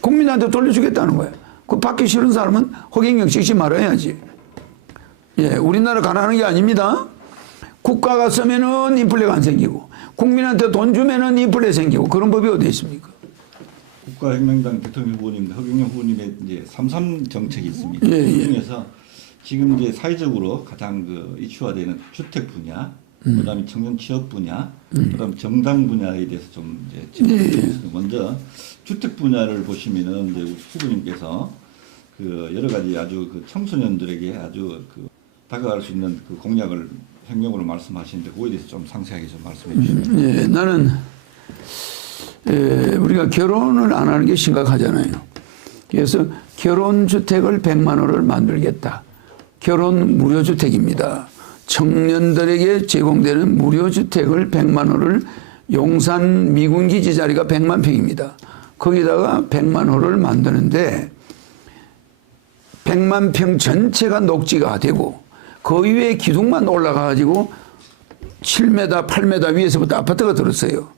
국민한테 돌려주겠다는 거야. 그 받기 싫은 사람은 허경영 찍지 말아야지. 예, 우리나라 가난한 게 아닙니다. 국가가 쓰면은 인플레가 안 생기고, 국민한테 돈 주면은 인플레 생기고, 그런 법이 어디 있습니까? 국가혁명당 대통령 후보님, 허경영 후보님의 이제 3.3 정책이 있습니다. 예, 예. 그 중에서 지금 이제 사회적으로 가장 그 이슈화되는 주택 분야, 그다음에 청년 취업 분야, 그다음 정당 분야에 대해서 좀 이제 짚어보겠습니다. 먼저 주택 분야를 보시면은 이제 후보님께서 그 여러 가지 아주 그 청소년들에게 아주 그 다가갈 수 있는 그 공약을 혁명으로 말씀하시는데 그거에 대해서 좀 상세하게 좀 말씀해 주시면. 예, 나는 우리가 결혼을 안 하는 게 심각하잖아요. 그래서 결혼주택을 100만 호를 만들겠다. 결혼 무료주택입니다. 청년들에게 제공되는 무료주택을 100만 호를 용산 미군기지 자리가 100만 평입니다. 거기다가 100만 호를 만드는데 100만 평 전체가 녹지가 되고 그 위에 기둥만 올라가가지고 7m, 8m 위에서부터 아파트가 들었어요.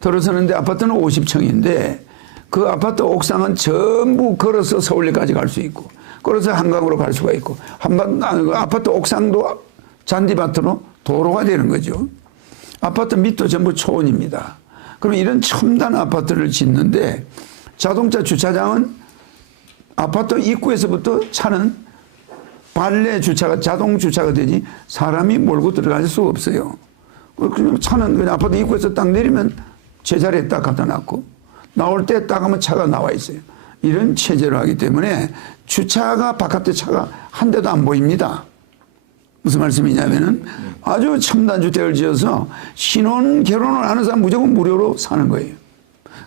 들어서는데 아파트는 50층인데 그 아파트 옥상은 전부 걸어서 서울역까지 갈 수 있고 걸어서 한강으로 갈 수가 있고 아파트 옥상도 잔디밭으로 도로가 되는 거죠. 아파트 밑도 전부 초원입니다. 그럼 이런 첨단 아파트를 짓는데 자동차 주차장은 아파트 입구에서부터 차는 발레 주차가 자동 주차가 되지 사람이 몰고 들어갈 수가 없어요. 그냥 차는 그냥 아파트 입구에서 딱 내리면 제자리에 딱 갖다 놨고 나올 때 딱 하면 차가 나와 있어요. 이런 체제로 하기 때문에 주차가 바깥에 차가 한 대도 안 보입니다. 무슨 말씀이냐면은 아주 첨단 주택을 지어서 신혼 결혼을 하는 사람 무조건 무료로 사는 거예요.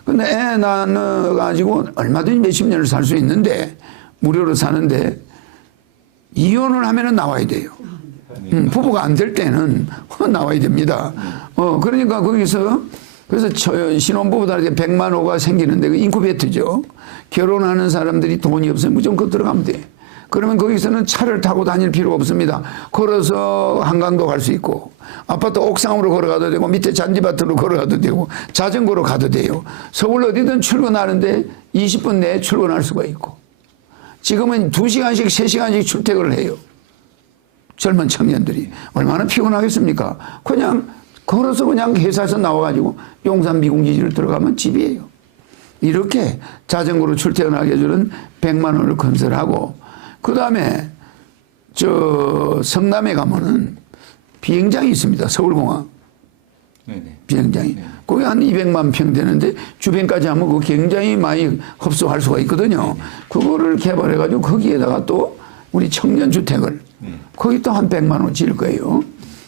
근데 애 낳아가지고 얼마든지 몇십 년을 살 수 있는데 무료로 사는데 이혼을 하면은 나와야 돼요. 부부가 안 될 때는 나와야 됩니다. 그러니까 거기서 그래서 신혼부부들에게 100만 호가 생기는데 그 인쿠베이터죠. 결혼하는 사람들이 돈이 없으면 무조건 그거 들어가면 돼. 그러면 거기서는 차를 타고 다닐 필요가 없습니다. 걸어서 한강도 갈 수 있고 아파트 옥상으로 걸어가도 되고 밑에 잔디밭으로 걸어가도 되고 자전거로 가도 돼요. 서울 어디든 출근하는데 20분 내에 출근할 수가 있고 지금은 2시간씩 3시간씩 출퇴근을 해요. 젊은 청년들이 얼마나 피곤하겠습니까? 그냥 걸어서 그냥 회사에서 나와가지고 용산 미군기지를 들어가면 집이에요. 이렇게 자전거로 출퇴근하게 해주는 100만 원을 건설하고 그 다음에 저 성남에 가면은 비행장이 있습니다. 서울공항 네네. 비행장이. 거기 한 200만 평 되는데 주변까지 하면 그거 굉장히 많이 흡수할 수가 있거든요. 그거를 개발해가지고 거기에다가 또 우리 청년주택을 거기 또 한 100만 원 지을 거예요.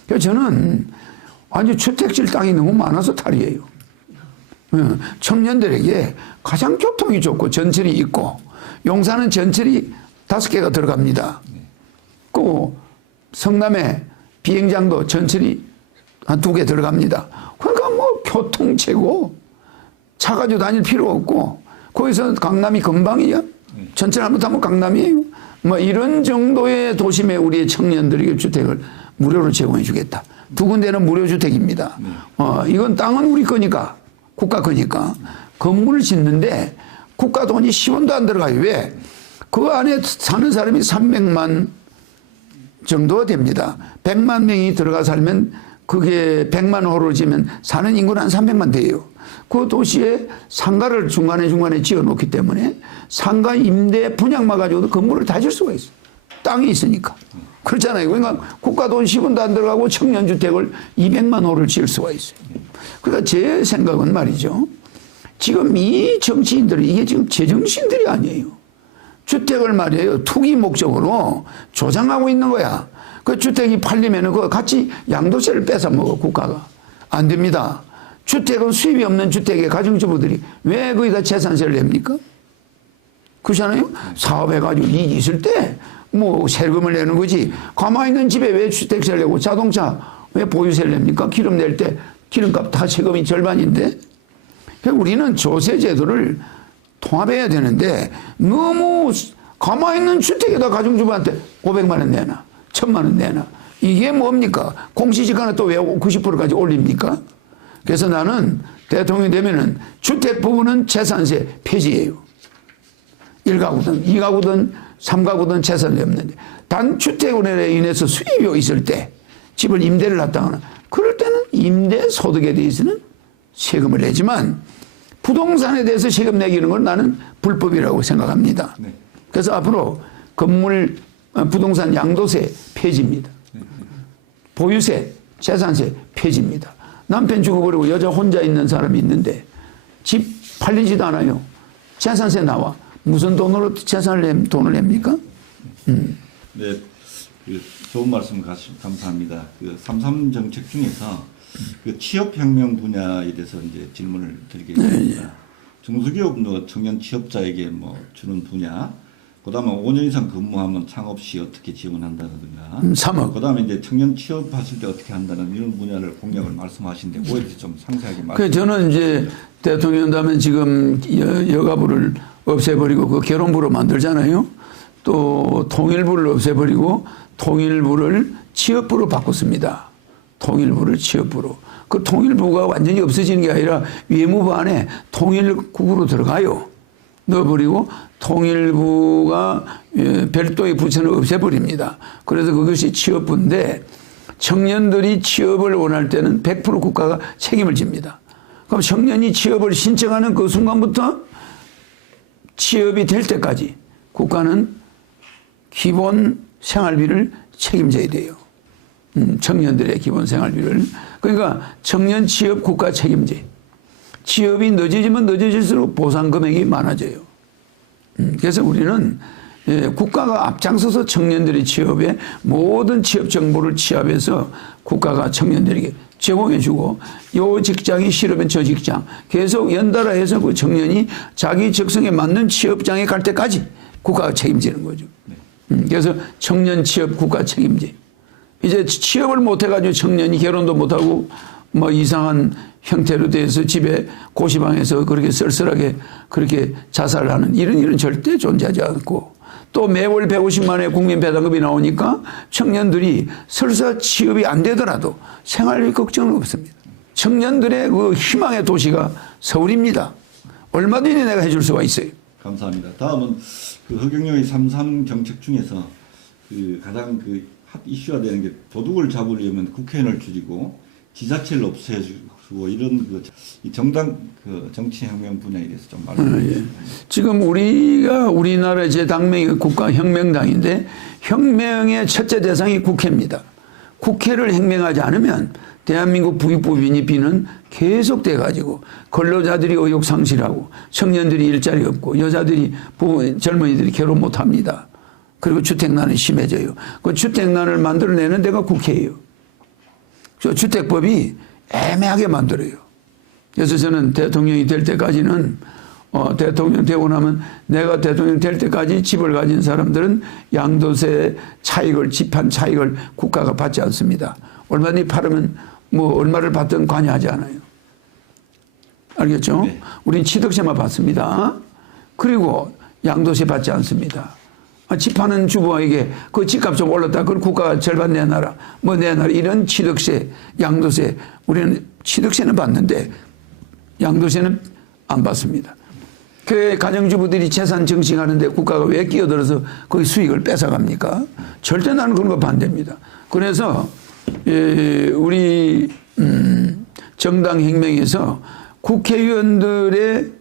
그래서 저는 아주 주택질 땅이 너무 많아서 탈이에요. 청년들에게 가장 교통이 좋고 전철이 있고 용산은 전철이 5개가 들어갑니다. 그 성남에 비행장도 전철이 한 2개 들어갑니다. 그러니까 뭐 교통 최고 차 가지고 다닐 필요 없고 거기서 강남이 금방이야. 전철 한번 타면 강남이에요. 뭐 이런 정도의 도심에 우리의 청년들에게 주택을 무료로 제공해 주겠다. 2군데는 무료주택입니다. 이건 땅은 우리 거니까 국가 거니까 건물을 짓는데 국가 돈이 10원도 안 들어가요. 왜? 그 안에 사는 사람이 300만 정도가 됩니다. 100만 명이 들어가 살면 그게 100만 호로 지면 사는 인구는 한 300만 돼요. 그 도시에 상가를 중간에 지어 놓기 때문에 상가 임대 분양만 가지고도 건물을 다 질 수가 있어요. 땅이 있으니까. 그렇잖아요. 그러니까 국가 돈 10원도 안 들어가고 청년주택을 200만 호를 지을 수가 있어요. 그러니까 제 생각은 말이죠. 지금 이 정치인들이 이게 지금 제정신들이 아니에요. 주택을 말이에요. 투기 목적으로 조장하고 있는 거야. 그 주택이 팔리면은 그거 같이 양도세를 뺏어 먹어, 국가가. 안 됩니다. 주택은 수입이 없는 주택에 가정주부들이 왜 거기다 재산세를 냅니까? 그렇잖아요? 사업해가지고 이익이 있을 때 뭐 세금을 내는 거지. 가만히 있는 집에 왜 주택세를 내고 자동차 왜 보유세를 냅니까? 기름 낼 때 기름값 다 세금이 절반인데. 우리는 조세제도를 통합해야 되는데 너무 가만히 있는 주택에다 가정주부한테 500만 원 내놔. 1000만 원 내놔. 이게 뭡니까? 공시지가는 또 왜 90%까지 올립니까? 그래서 나는 대통령이 되면은 주택 부분은 재산세 폐지예요. 1가구든 2가구든 3가구든 재산이 없는데 단주택으로 인해서 수입이 있을 때 집을 임대를 놨다거나 그럴 때는 임대소득에 대해서는 세금을 내지만 부동산에 대해서 세금 내기는 건 나는 불법이라고 생각합니다. 네. 그래서 앞으로 건물 부동산 양도세 폐지입니다. 보유세, 재산세 폐지입니다. 남편 죽어버리고 여자 혼자 있는 사람이 있는데 집 팔리지도 않아요. 재산세 나와. 무슨 돈으로 돈을 냅니까? 네, 그 좋은 말씀 감사합니다. 그 3.3 정책 중에서 그 취업혁명 분야에 대해서 이제 질문을 드리겠습니다. 중소기업 청년 취업자에게 뭐 주는 분야, 그다음에 5년 이상 근무하면 창업 시 어떻게 지원한다든가, 3억. 그다음에 이제 청년 취업하실 때 어떻게 한다는 이런 분야를 공약을 말씀하시는데 그거에 대해서 좀 상세하게 말씀. 저는 이제 대통령다면 지금 여가부를 없애버리고 그 결혼부로 만들잖아요. 또 통일부를 없애버리고 통일부를 취업부로 바꿨습니다. 통일부를 취업부로. 그 통일부가 완전히 없어지는 게 아니라 외무부 안에 통일국으로 들어가요. 넣어버리고 통일부가 별도의 부처는 없애버립니다. 그래서 그것이 취업부인데 청년들이 취업을 원할 때는 100% 국가가 책임을 집니다. 그럼 청년이 취업을 신청하는 그 순간부터 취업이 될 때까지 국가는 기본 생활비를 책임져야 돼요. 청년들의 기본 생활비를. 그러니까 청년 취업 국가 책임제. 취업이 늦어지면 늦어질수록 보상 금액이 많아져요. 그래서 우리는 국가가 앞장서서 청년들의 취업에 모든 취업 정보를 취합해서 국가가 청년들에게 제공해주고 요 직장이 싫으면 저 직장 계속 연달아 해서 그 청년이 자기 적성에 맞는 취업장에 갈 때까지 국가가 책임지는 거죠. 그래서 청년 취업 국가 책임제. 이제 취업을 못 해가지고 청년이 결혼도 못하고 뭐 이상한 형태로 돼서 집에 고시방에서 그렇게 쓸쓸하게 그렇게 자살하는 이런 절대 존재하지 않고 또 매월 150만 원의 국민배당금이 나오니까 청년들이 설사 취업이 안 되더라도 생활비 걱정은 없습니다. 청년들의 그 희망의 도시가 서울입니다. 얼마든지 내가 해줄 수가 있어요. 감사합니다. 다음은 그 허경영의 3.3 정책 중에서 그 가장 그 핫 이슈가 되는 게 도둑을 잡으려면 국회의원을 줄이고 지자체를 없애주고 이런 그 정당 그 정치혁명 분야에 대해서 좀 말씀해 주세요. 지금 우리나라 제 당명이 국가혁명당인데 혁명의 첫째 대상이 국회입니다. 국회를 혁명하지 않으면 대한민국 부익부 빈익빈은 계속돼 가지고 근로자들이 의욕 상실하고 청년들이 일자리 없고 여자들이 젊은이들이 결혼 못 합니다. 그리고 주택난이 심해져요. 그 주택난을 만들어내는 데가 국회예요. 저 주택법이 애매하게 만들어요. 그래서 저는 대통령이 될 때까지는 대통령 되고 나면 내가 대통령 될 때까지 집을 가진 사람들은 양도세 차익을 집한 차익을 국가가 받지 않습니다. 얼마든지 팔으면 뭐 얼마를 받든 관여하지 않아요. 알겠죠? 네. 우린 취득세만 받습니다. 그리고 양도세 받지 않습니다. 집하는 주부에게 그 집값 좀 올랐다. 그걸 국가가 절반 내놔라. 뭐 내놔라. 이런 취득세, 양도세. 우리는 취득세는 받는데 양도세는 안 받습니다. 그 가정주부들이 재산 증식하는데 국가가 왜 끼어들어서 거기 수익을 뺏어갑니까? 절대 나는 그런 거 반대입니다. 그래서 우리 정당 혁명에서 국회의원들의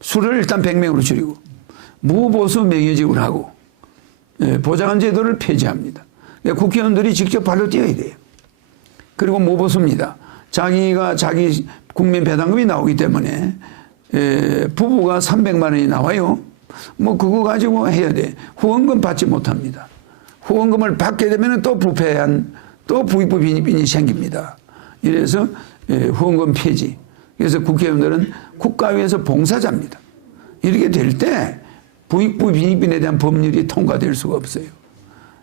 수를 일단 100명으로 줄이고 무보수 명예직을 하고 보장한 제도를 폐지합니다. 국회의원들이 직접 발로 뛰어야 돼요. 그리고 무보수입니다. 자기 국민 배당금이 나오기 때문에 부부가 300만 원이 나와요. 뭐 그거 가지고 해야 돼. 후원금 받지 못합니다. 후원금을 받게 되면 또 부패한 또 부익부 빈익빈이 생깁니다. 이래서 후원금 폐지. 그래서 국회의원들은 국가위에서 봉사자입니다. 이렇게 될 때 부익부 빈익빈에 대한 법률이 통과될 수가 없어요.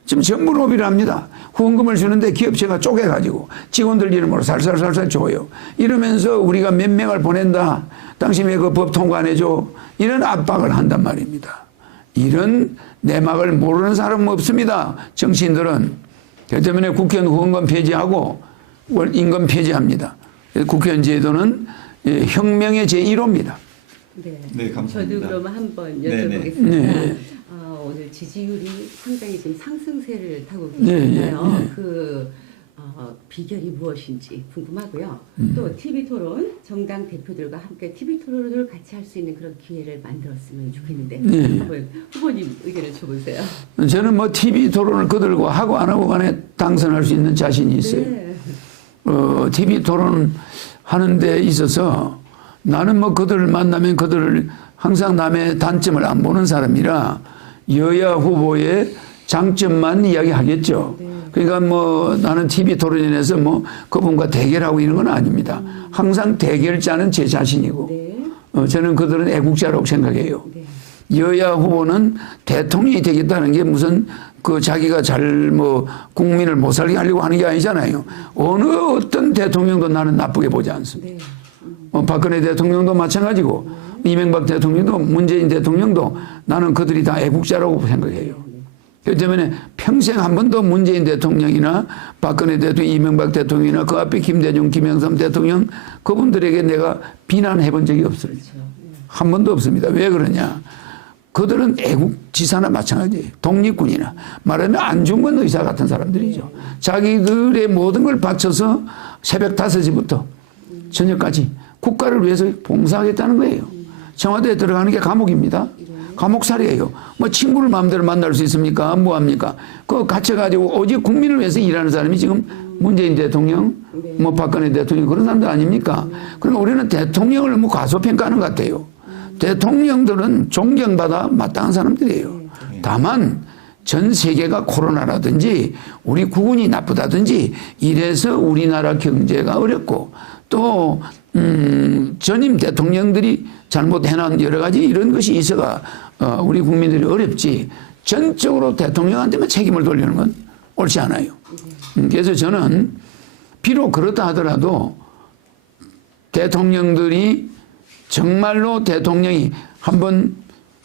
지금 정부 로비를 합니다. 후원금을 주는데 기업체가 쪼개가지고 직원들 이름으로 살살살살 줘요. 이러면서 우리가 몇 명을 보낸다. 당신 왜 그 법 통과 안 해줘? 이런 압박을 한단 말입니다. 이런 내막을 모르는 사람은 없습니다. 정치인들은. 그렇기 때문에 국회의원 후원금 폐지하고 임금 폐지합니다. 국회의원 제도는 혁명의 제1호입니다. 네, 저도 감사합니다. 그러면 한번 네네. 여쭤보겠습니다. 네. 오늘 지지율이 상당히 지금 상승세를 타고 네, 계시잖아요. 네, 네. 그 비결이 무엇인지 궁금하고요. 또 TV 토론 정당 대표들과 함께 TV 토론을 같이 할 수 있는 그런 기회를 만들었으면 좋겠는데 네. 한번 후보님 의견을 줘보세요. 저는 뭐 TV 토론을 그들과 하고 안 하고 간에 당선할 수 있는 자신이 있어요. 네. TV 토론 하는 데 있어서 나는 뭐 그들을 만나면 그들을 항상 남의 단점을 안 보는 사람이라 여야 후보의 장점만 이야기하겠죠. 네. 그러니까 뭐 나는 TV 토론에서 뭐 그분과 대결하고 이런 건 아닙니다. 항상 대결자는 제 자신이고 네. 저는 그들은 애국자라고 생각해요. 네. 여야 후보는 대통령이 되겠다는 게 무슨 그 자기가 잘 뭐 국민을 못 살게 하려고 하는 게 아니잖아요. 어느 어떤 대통령도 나는 나쁘게 보지 않습니다. 네. 박근혜 대통령도 마찬가지고 이명박 대통령도 문재인 대통령도 나는 그들이 다 애국자라고 생각해요. 그렇기 때문에 평생 한 번도 문재인 대통령이나 박근혜 대통령, 이명박 대통령이나 그 앞에 김대중, 김영삼 대통령 그분들에게 내가 비난해 본 적이 없습니다. 한 번도 없습니다. 왜 그러냐. 그들은 애국지사나 마찬가지예요. 독립군이나 말하면 안중근 의사 같은 사람들이죠. 자기들의 모든 걸 바쳐서 새벽 5시부터 저녁까지 국가를 위해서 봉사하겠다는 거예요. 청와대에 들어가는 게 감옥입니다. 감옥살이에요. 뭐 친구를 마음대로 만날 수 있습니까? 뭐합니까? 그거 갇혀가지고 오직 국민을 위해서 일하는 사람이 지금 문재인 대통령, 뭐 박근혜 대통령 그런 사람들 아닙니까? 그러니까 우리는 대통령을 뭐 과소평가하는 것 같아요. 대통령들은 존경받아 마땅한 사람들이에요. 다만 전 세계가 코로나라든지 우리 국운이 나쁘다든지 이래서 우리나라 경제가 어렵고 또 전임 대통령들이 잘못해놓은 여러 가지 이런 것이 있어가 우리 국민들이 어렵지 전적으로 대통령한테만 책임을 돌리는 건 옳지 않아요. 그래서 저는 비록 그렇다 하더라도 대통령들이 정말로 대통령이 한번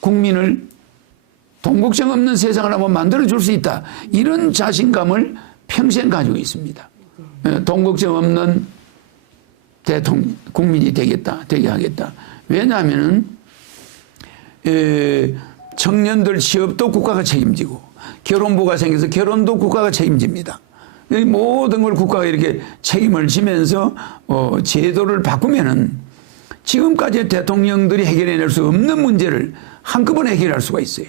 국민을 동국정 없는 세상을 한번 만들어줄 수 있다. 이런 자신감을 평생 가지고 있습니다. 동국정 없는 대통령, 국민이 되겠다, 되게 하겠다. 왜냐하면 청년들 취업도 국가가 책임지고 결혼부가 생겨서 결혼도 국가가 책임집니다. 이 모든 걸 국가가 이렇게 책임을 지면서 제도를 바꾸면은 지금까지 대통령들이 해결해낼 수 없는 문제를 한꺼번에 해결할 수가 있어요.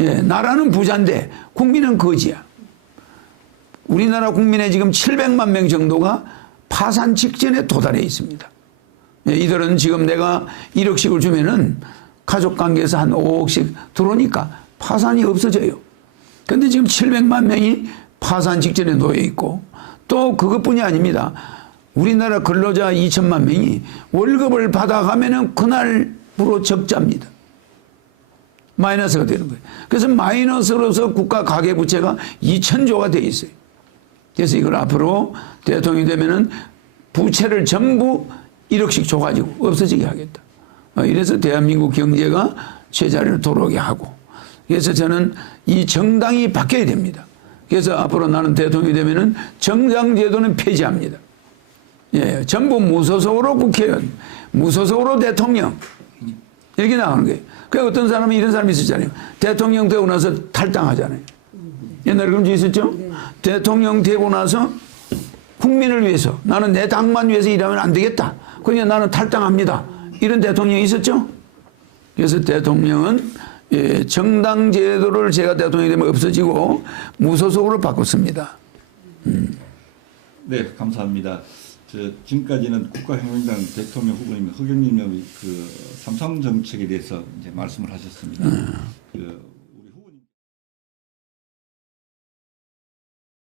예, 나라는 부자인데 국민은 거지야. 우리나라 국민의 지금 700만 명 정도가 파산 직전에 도달해 있습니다. 예, 이들은 지금 내가 1억씩을 주면은 가족 관계에서 한 5억씩 들어오니까 파산이 없어져요. 그런데 지금 700만 명이 파산 직전에 놓여 있고 또 그것뿐이 아닙니다. 우리나라 근로자 2천만 명이 월급을 받아가면은 그날부로 적자입니다. 마이너스가 되는 거예요. 그래서 마이너스로서 국가 가계부채가 2천조가 돼 있어요. 그래서 이걸 앞으로 대통령이 되면은 부채를 전부 1억씩 줘가지고 없어지게 하겠다. 이래서 대한민국 경제가 제자리를 돌아오게 하고. 그래서 저는 이 정당이 바뀌어야 됩니다. 그래서 앞으로 나는 대통령이 되면은 정당제도는 폐지합니다. 예, 전부 무소속으로 국회의원, 무소속으로 대통령 이렇게 나가는 거예요. 그 어떤 사람은 이런 사람이 있었잖아요. 대통령 되고 나서 탈당하잖아요. 옛날에 그런 적 있었죠? 대통령 되고 나서 국민을 위해서 나는 내 당만 위해서 일하면 안 되겠다. 그러니까 나는 탈당합니다. 이런 대통령이 있었죠? 그래서 대통령은 정당 제도를 제가 대통령이 되면 없어지고 무소속으로 바꿨습니다. 네, 감사합니다. 지금까지는 국가혁명당 대통령 후보님 허경영 그 삼성 정책에 대해서 이제 말씀을 하셨습니다.